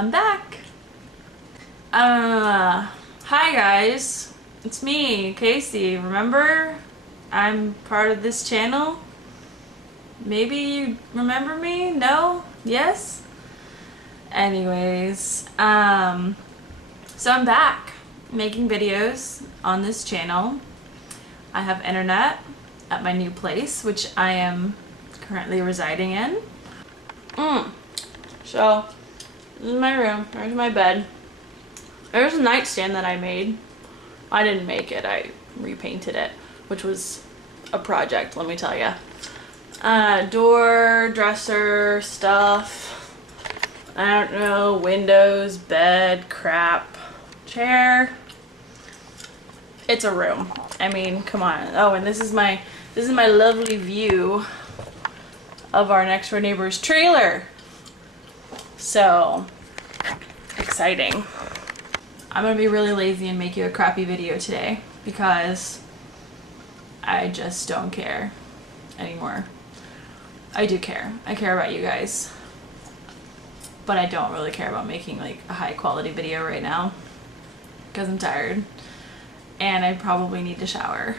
I'm back. Hi guys. It's me, Casey. Remember? I'm part of this channel. Maybe you remember me? No? Yes? Anyways, so I'm back making videos on this channel. I have internet at my new place, which I am currently residing in. So, this is my room. There's my bed. There's a nightstand that I made. I didn't make it. I repainted it, which was a project, let me tell you. Door, dresser, stuff. I don't know, windows, bed, crap, chair. It's a room. I mean, come on. Oh, and this is my lovely view of our next door neighbor's trailer. So exciting. I'm gonna be really lazy and make you a crappy video today because I just don't care anymore. I do care. I care about you guys. But I don't really care about making like a high quality video right now because I'm tired and I probably need to shower.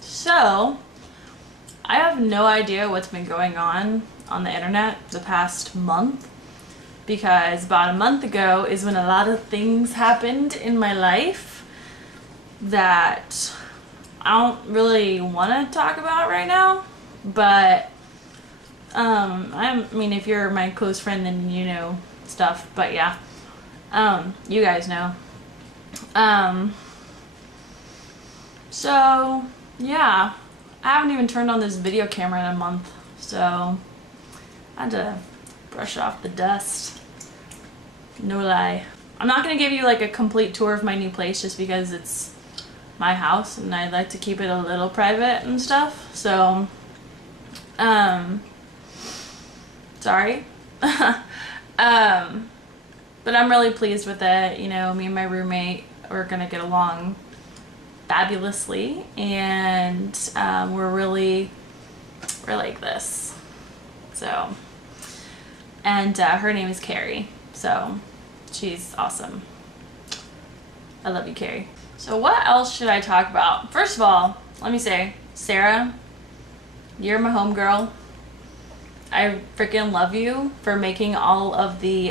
So I have no idea what's been going on the internet the past month, because about a month ago is when a lot of things happened in my life that I don't really want to talk about right now, but I mean, if you're my close friend, then you know stuff, but yeah, you guys know. So yeah, I haven't even turned on this video camera in a month, so I had to brush off the dust. No lie. I'm not gonna give you like a complete tour of my new place just because it's my house and I'd like to keep it a little private and stuff, so sorry. But I'm really pleased with it. You know, me and my roommate are gonna get along fabulously, and we're like this. So, and her name is Carrie, so she's awesome. I love you, Carrie. So what else should I talk about? First of all, let me say, Sarah, you're my homegirl. I freaking love you for making all of the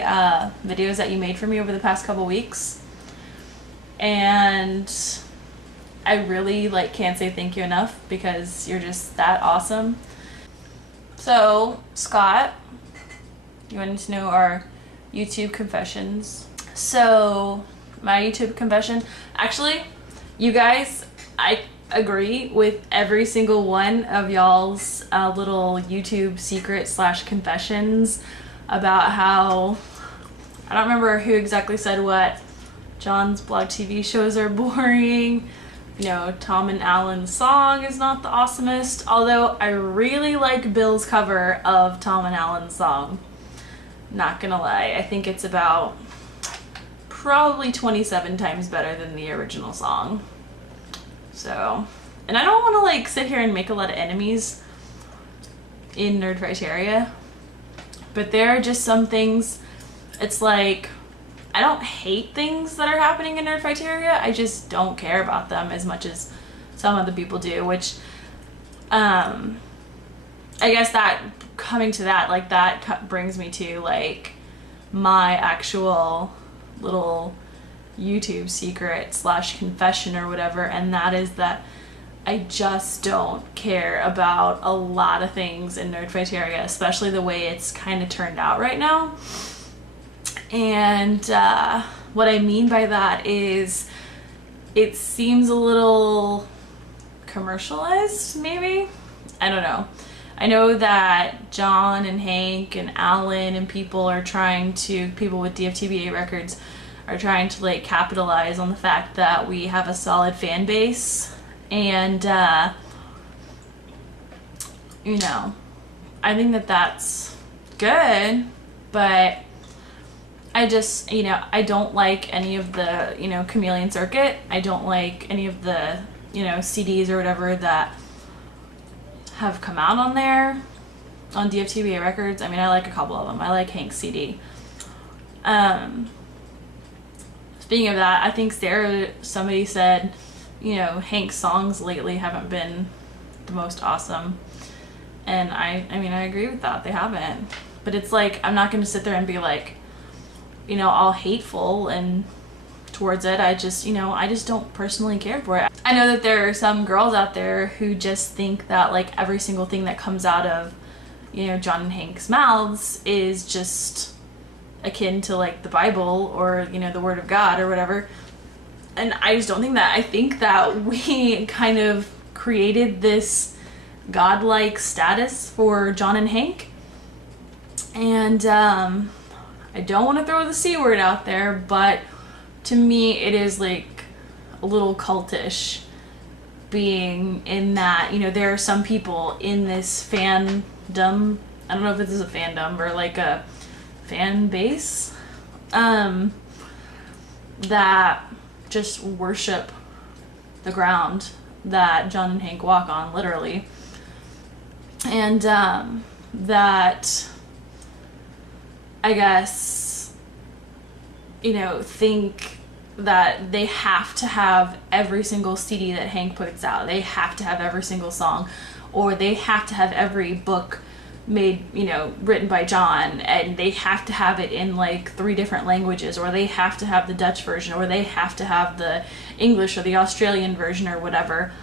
videos that you made for me over the past couple weeks. And I really can't say thank you enough because you're just that awesome. So, Scott, you wanted to know our YouTube confessions. So, my YouTube confession, actually, you guys, I agree with every single one of y'all's little YouTube secret / confessions about how, I don't remember who exactly said what, John's Blogtv shows are boring, you know, Tom and Alan's song is not the awesomest, although I really like Bill's cover of Tom and Alan's song. Not gonna lie, I think it's about probably 27 times better than the original song. So, and I don't want to sit here and make a lot of enemies in nerdfightastic, but there are just some things, it's like, I don't hate things that are happening in nerdfightastic, I just don't care about them as much as some other people do, which, I guess that, coming to that, that brings me to, my actual little YouTube secret / confession or whatever, and that is that I just don't care about a lot of things in nerdfightastic, especially the way it's kind of turned out right now. And what I mean by that is it seems a little commercialized, maybe? I don't know. I know that John and Hank and Alan and people with DFTBA records are trying to capitalize on the fact that we have a solid fan base, and you know, I think that that's good, but I just, you know, I don't like any of the, you know, Chameleon Circuit. I don't like any of the, you know, CDs or whatever that have come out on there, on DFTBA records. I mean, I like a couple of them. I like Hank's CD. Speaking of that, I think somebody said, you know, Hank's songs lately haven't been the most awesome. And I mean, I agree with that. They haven't. But it's like, I'm not going to sit there and be like, you know, all hateful and towards it. I just don't personally care for it. I know that there are some girls out there who just think that like every single thing that comes out of, you know, John and Hank's mouths is just akin to like the Bible or, you know, the Word of God or whatever. And I just don't think that. I think that we kind of created this godlike status for John and Hank. And I don't want to throw the C word out there, but to me it is like a little cultish, being in that, you know, there are some people in this fandom, I don't know if this is a fandom or like a fan base, that just worship the ground that John and Hank walk on, literally. And that, I guess, you know, think that they have to have every single CD that Hank puts out. They have to have every single song, or they have to have every book made, you know, written by John, and they have to have it in like 3 different languages, or they have to have the Dutch version, or they have to have the English or the Australian version or whatever,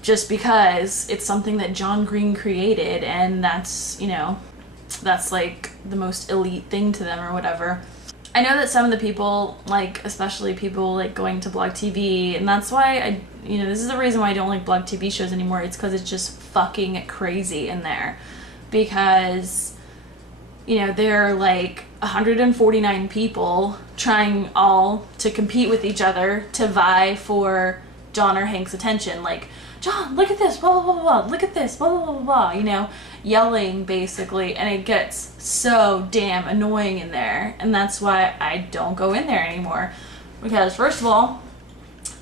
just because it's something that John Green created, and that's, you know, that's like the most elite thing to them or whatever. I know that some of the people, like especially people like going to Blogtv, and that's why you know, this is the reason why I don't like Blogtv shows anymore. It's because it's just fucking crazy in there, because, you know, there are like 149 people trying all to compete with each other to vie for John or Hank's attention. Like, John, look at this, blah, blah, blah, blah, look at this, blah, blah, blah, blah, you know, yelling basically, and it gets so damn annoying in there, and that's why I don't go in there anymore. Because first of all,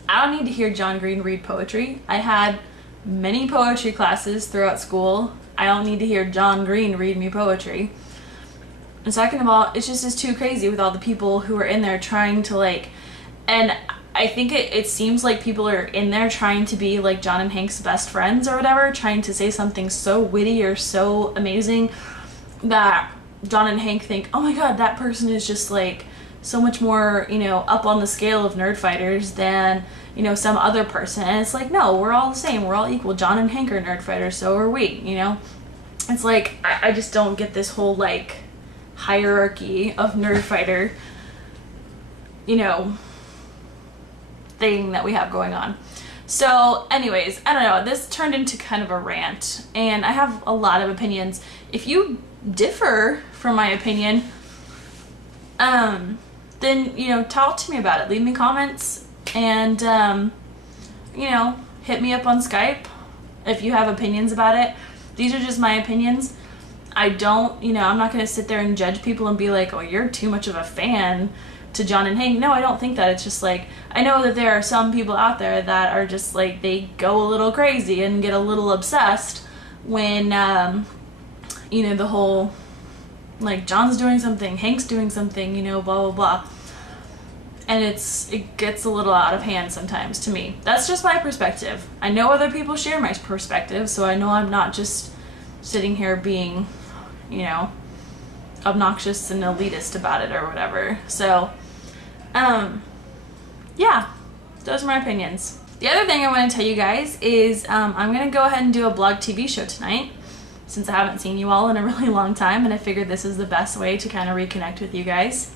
I don't need to hear John Green read poetry. I had many poetry classes throughout school. I don't need to hear John Green read me poetry. And second of all, it's just too crazy with all the people who are in there trying to like, and I think it seems like people are in there trying to be like John and Hank's best friends or whatever, trying to say something so witty or so amazing that John and Hank think, oh my god, that person is just like so much more, you know, up on the scale of nerd fighters than, you know, some other person. And it's like, no, we're all the same, we're all equal. John and Hank are nerd fighters, so are we, you know? It's like, I just don't get this whole like hierarchy of nerd fighter, you know, thing that we have going on. So anyways, I don't know, this turned into kind of a rant, and I have a lot of opinions. If you differ from my opinion, then, you know, talk to me about it. Leave me comments, and you know, hit me up on Skype if you have opinions about it. These are just my opinions. I don't, you know, I'm not going to sit there and judge people and be like, oh, you're too much of a fan to John and Hank. No, I don't think that. It's just like, I know that there are some people out there that are just like, they go a little crazy and get a little obsessed when, you know, the whole, like, John's doing something, Hank's doing something, you know, blah, blah, blah. And it gets a little out of hand sometimes to me. That's just my perspective. I know other people share my perspective, so I know I'm not just sitting here being, you know, obnoxious and elitist about it or whatever. So, yeah, those are my opinions. The other thing I want to tell you guys is I'm going to go ahead and do a Blogtv show tonight, since I haven't seen you all in a really long time, and I figured this is the best way to kind of reconnect with you guys.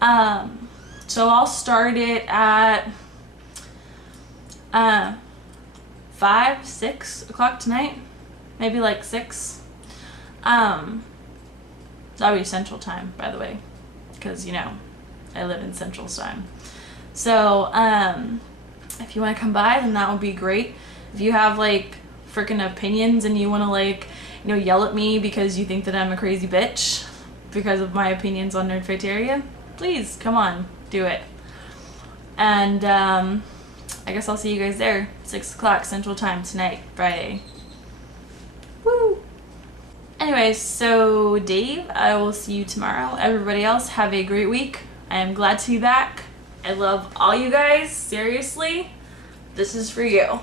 So I'll start it at 5, 6 o'clock tonight, maybe like 6. That'll be Central Time, by the way, because, you know, I live in Central Time. So, if you want to come by, then that would be great. If you have, like, freaking opinions and you want to, like, you know, yell at me because you think that I'm a crazy bitch because of my opinions on Nerdfighteria, please, come on, do it. And, I guess I'll see you guys there, 6 o'clock Central Time tonight, Friday. Woo! Anyways, so Dave, I will see you tomorrow. Everybody else, have a great week. I am glad to be back. I love all you guys. Seriously, this is for you.